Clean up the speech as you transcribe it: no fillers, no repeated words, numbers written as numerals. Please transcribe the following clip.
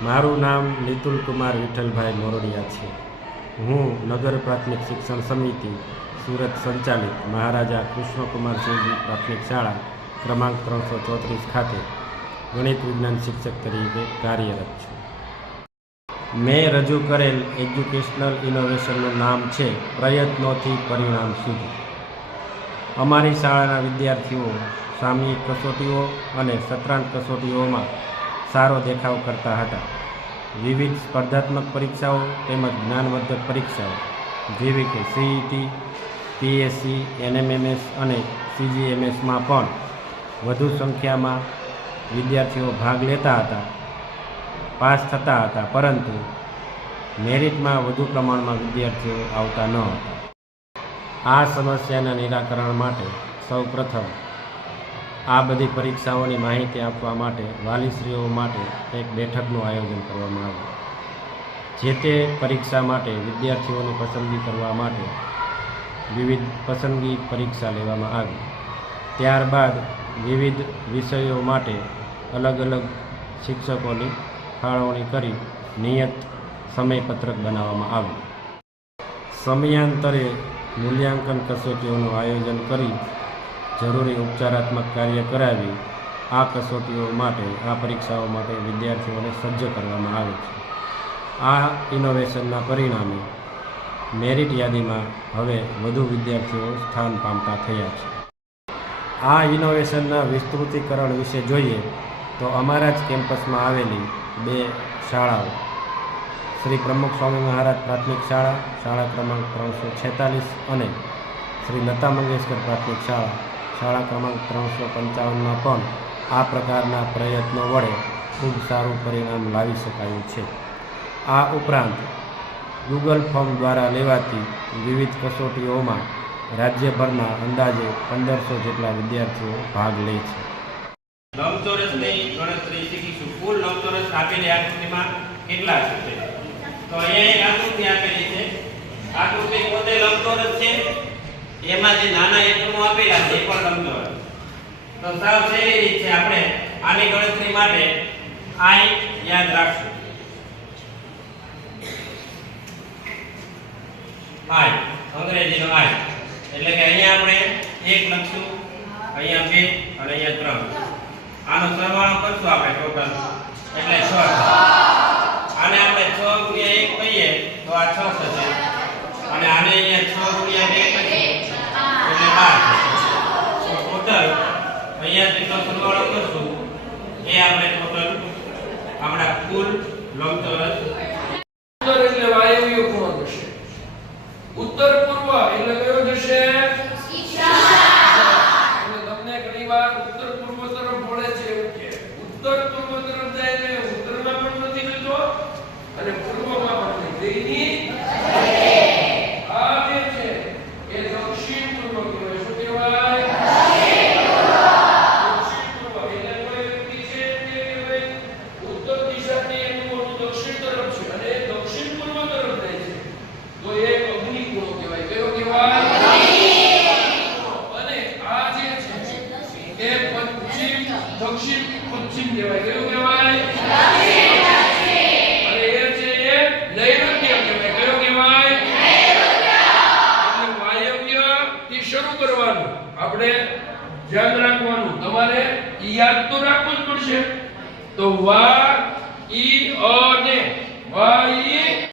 મારું નામ નિતુલ કુમાર વિઠ્ઠલભાઈ મોરડિયા છે। હું નગર પ્રાથમિક શિક્ષણ સમિતિ સુરત સંચાલિત મહારાજા કૃષ્ણકુમારસિંહજી પ્રાથમિક શાળા ક્રમાંક 334 ખાતે ગણિત વિજ્ઞાન શિક્ષક તરીકે કાર્યરત છું। મેં રજૂ કરેલ એજ્યુકેશનલ ઇનોવેશનનું નામ છે પ્રયત્નોથી પરિણામ સુધી। અમારી શાળાના વિદ્યાર્થીઓ સામયિક કસોટીઓ અને સત્રાંત કસોટીઓમાં સારો દેખાવ કરતા હતા। વિવિધ સ્પર્ધાત્મક પરીક્ષાઓ તેમજ જ્ઞાનવર્ધક પરીક્ષાઓ જેવી કે સીઈટી, પીએસસી, એનએમએમએસ અને સીજીએમએસમાં પણ વધુ સંખ્યામાં વિદ્યાર્થીઓ ભાગ લેતા હતા, પાસ થતા હતા, પરંતુ મેરિટમાં વધુ પ્રમાણમાં વિદ્યાર્થીઓ આવતા ન હતા। આ સમસ્યાના નિરાકરણ માટે સૌપ્રથમ આ બધી પરીક્ષાઓની માહિતી આપવા માટે વાલીશ્રીઓ માટે એક બેઠકનું આયોજન કરવામાં આવ્યું। જે તે પરીક્ષા માટે વિદ્યાર્થીઓની પસંદગી કરવા માટે વિવિધ પસંદગી પરીક્ષા લેવામાં આવી। ત્યારબાદ વિવિધ વિષયો માટે અલગ અલગ શિક્ષકોની ફાળવણી કરી નિયત સમયપત્રક બનાવવામાં આવ્યું। સમયાંતરે મૂલ્યાંકન કસોટીઓનું આયોજન કરી જરૂરી ઉપચારાત્મક કાર્ય કરાવી આ કસોટીઓ માટે આ પરીક્ષાઓ માટે વિદ્યાર્થીઓને સજ્જ કરવામાં આવે છે। આ ઇનોવેશનના પરિણામે મેરિટ યાદીમાં હવે વધુ વિદ્યાર્થીઓ સ્થાન પામતા થયા છે। આ ઇનોવેશનના વિસ્તૃતીકરણ વિશે જોઈએ તો અમારા જ કેમ્પસમાં આવેલી 2 શાળાઓ શ્રી પ્રમુખ સ્વામી મહારાજ પ્રાથમિક શાળા શાળા ક્રમાંક 346 અને શ્રી લતા મંગેશકર પ્રાથમિક શાળા ક્રમાંક 355માં પણ આ પ્રકારના પ્રયત્નો વડે ખૂબ સારું પરિણામ લાવી શકાયું છે। આ ઉપરાંત ગૂગલ ફોર્મ દ્વારા લેવાતી વિવિધ કસોટીઓમાં રાજ્યભરના અંદાજે 1500 જેટલા વિદ્યાર્થીઓ ભાગ લે છે। લંબચોરસની ગણતરી શીખીશું। કુલ લંબચોરસ આપેલી આકૃતિમાં કેટલા છે? તો અહીંયા એક આકૃતિ આપેલી છે। આકૃતિ પોતે લંબચોરસ છે, એમાં જે નાના એકમો આપેલા છે એ પણ લંબચોરસ। તો સાવ સહેલી રીત છે, આપણે આની ગણતરી માટે I યાદ રાખશું। I અંગ્રેજીનો I એટલે કે અહીંયા આપણે 1 લખશું, અહીંયા 2 અને અહીંયા 3। આનો સરવાળો કરશું આપણે ટોટલ એટલે 6। આને આપણે 6 ગુણ્યા 1 કહીએ તો આ 6 થશે, અને આને અહીંયા 6 ગુણ્યા 2 કરીએ એટલે 12 થશે। તો ટોટલ અહીંયા જેટલો સરવાળો કરશું એ આપણે ટોટલ આપણા કુલ લંબચોરસ ઉત્તર એટલે વાયવ્ય કોણ થશે, ઉત્તર પૂર્વ એટલે કયો થશે? તમને ઘણીવાર ઉત્તર પૂર્વ તરફ વળે છે એવું કે ઉત્તર પૂર્વ તરફ જાય એટલે ઉત્તરમાં પણ નથી જતો અને પૂર્વમાં પણ નહીં। આ જે છે એ દક્ષિણ પૂર્વ કહેવાય। શું કહેવાય? દક્ષિણ પૂર્વ એટલે કોઈ વ્યક્તિ છે તે કહેવાય ઉત્તર દિશાની એનું દક્ષિણ તરફ છે અને દક્ષિણ પૂર્વ તરફ જાય છે તો એ અગ્નિ કોણ કહેવાય। કયો કહેવાય? દક્ષિણ પશ્ચિમ કહેવાય। કયું કહેવાય? અને એ છે એ નૈઋત્ય કહેવાય। કયો કહેવાય? એટલે વાયવ્ય થી શરૂ કરવાનું, આપણે ધ્યાન રાખવાનું, તમારે યાદ તો રાખવું જ પડશે। તો વા ઈ અ ને વા ઈ